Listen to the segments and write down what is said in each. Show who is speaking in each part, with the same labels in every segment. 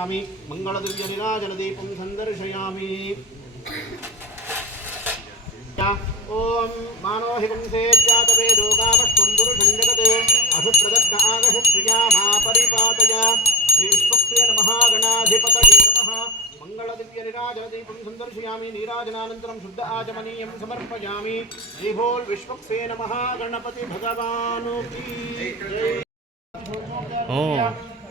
Speaker 1: సందర్శయామి మంగళదివ్య నిరాజన దీపం సందర్శయామి. ఓం మానోహికంసే జాతవేదో కామశ్వం పురుషం జగత్. అభిప్రదగ్న ఆగహ శ్రియామా పరిపాతయ శ్రీ విష్ణుప్సే నమ గణాధిపతయే నమ. మంగళదివ్య నిరాజన దీపం సందర్శయామి. నీరాజనానంతరం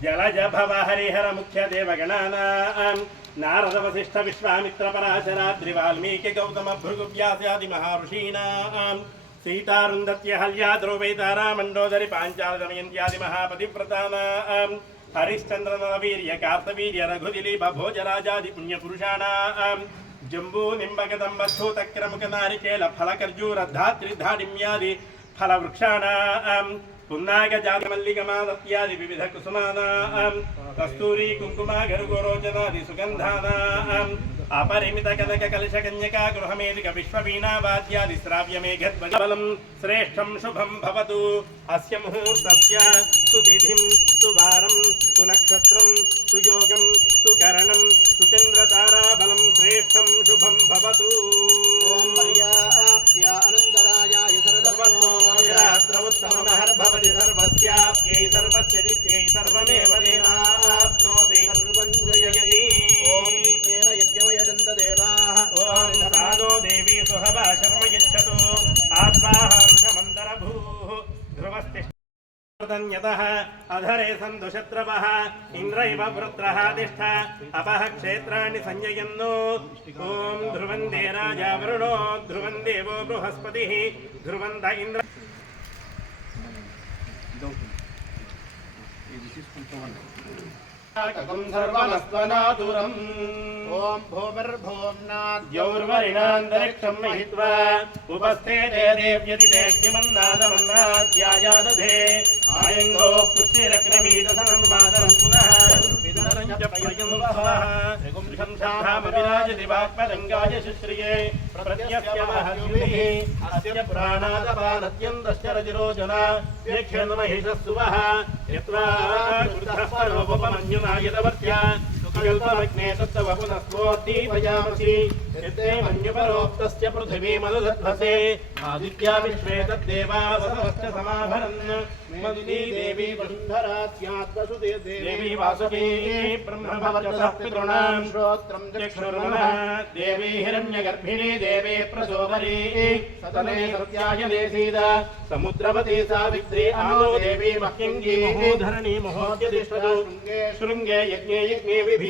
Speaker 1: భవతు
Speaker 2: జలజ భవ హరిహర ముఖ్య దేవగణానాం నారద వశిష్ఠ విశ్వామిత్ర పరాశరాద్రి వాల్మీకి గౌతమ భృగు వ్యాసాది మహర్షీణాం సీతారుందత్య హల్యా ద్రౌపైతారా మండోదరి పాంచాల దమయంత్యాది మహాపతివ్రతానాం హరిశ్చంద్ర నరవీర్య కార్తవీర్య రఘుదిలీప భోజరాజాది పుణ్యపురుషాణాం జంబూ నింబగదం వస్థూతక్రముక నారికేల ఫలకర్జూర ధాత్రిధాడిమ్యాది ఫలవృక్షాణాం. పున్నాగ జాతి మల్లికమాదత్యాది వివిధ కుసుమానాం కస్తూరి కుంకుమ గరుగోరోచనాది సుగంధానాం అపరిమిత కనక కలశ కన్యకా గృహమేదిక విశ్వవీణా వాద్యాది శ్రావ్యమేఘద్వగబలం శ్రేష్టం శుభం భవతు అస్య ముహూర్తస్య సుతిథిం సువారం సర్వత్రముత్తమహర్భవతి సర్వస్యాప్యై సర్వస్య దిత్యై సర్వమేవ దేవాప్నోతి
Speaker 1: సర్వం జయతి ఓం యజ్ఞేన యజ్ఞమయజంత దేవాః
Speaker 2: ఓం సానో దేవీ సుహవా శర్మ యచ్చతు ఆత్మాహర్షమంతరభూః ధ్రువస్తి న్యతః అధరే సందు శత్రవः ఇంద్రైవ వృత్రः తిష్ట అపః క్షేత్రాణి సంయయన్నో ఓం ధ్రువందే రాజా వరుణో ధ్రువం దేవో सर्वमस्त्वनातुरम् ॐ
Speaker 1: भूमिर्भूम्नाद्यौर्वरिणान्तरिक्षम् महित्वा
Speaker 2: उपस्थे ते देव्यति देव्यमन्नादमन्नाद्यायादधे आयङ्गो पृच्छिरक्रमीदसनन्मादनम् पुनः विदनञ्च वः त्रिगुंशम् वाक्पदङ्गाय शुश्रिये। వహః త్రిగుంశం శామవిరాజతి వాక్పదంగాయ శుశ్రియే ప్రత్యస్య మహద్యుః कल्पमग्ने तत्र वपुनस्मोद्दीपयामसि आदित्या विश्वे समाभरन् देवी वसुन्धरा स्यात् वसुदे देवी। वासुकी पितॄणां श्रोत्रं चक्षुर्मः देवी हिरण्यगर्भिणी
Speaker 1: देवी
Speaker 2: सतने
Speaker 1: सत्याय देसीद समुद्रवती सावित्री अनो देवी धरणी शृङ्गे यज्ञे यज्ञे
Speaker 2: विभि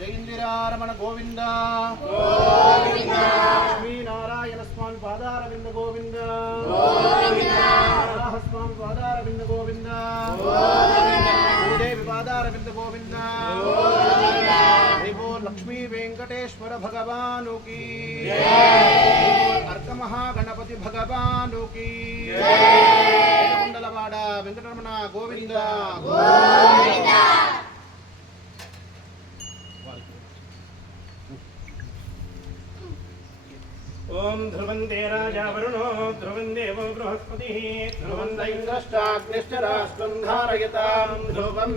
Speaker 1: జైందిరారమణ గోవింద శ్రీనారాయణ స్వామి పాదారవింద గోవింద స్వామి పాదారవింద గోవింద భూదేవి పాదారవింద గోవింద. लक्ष्मी
Speaker 2: वेंकटेश्वर भगवान की। अर्क महागणपति भगवान की। कुंडलवाड़
Speaker 1: वेंकटरमण गोविंद। ओम ध्रुवंदे राजा वरुणो ध्रुवन्देव बृहस्पतिः। ध्रुवन्द इन्द्रष्टाग्निश्च राष्ट्रं धारयतां ध्रुवम्।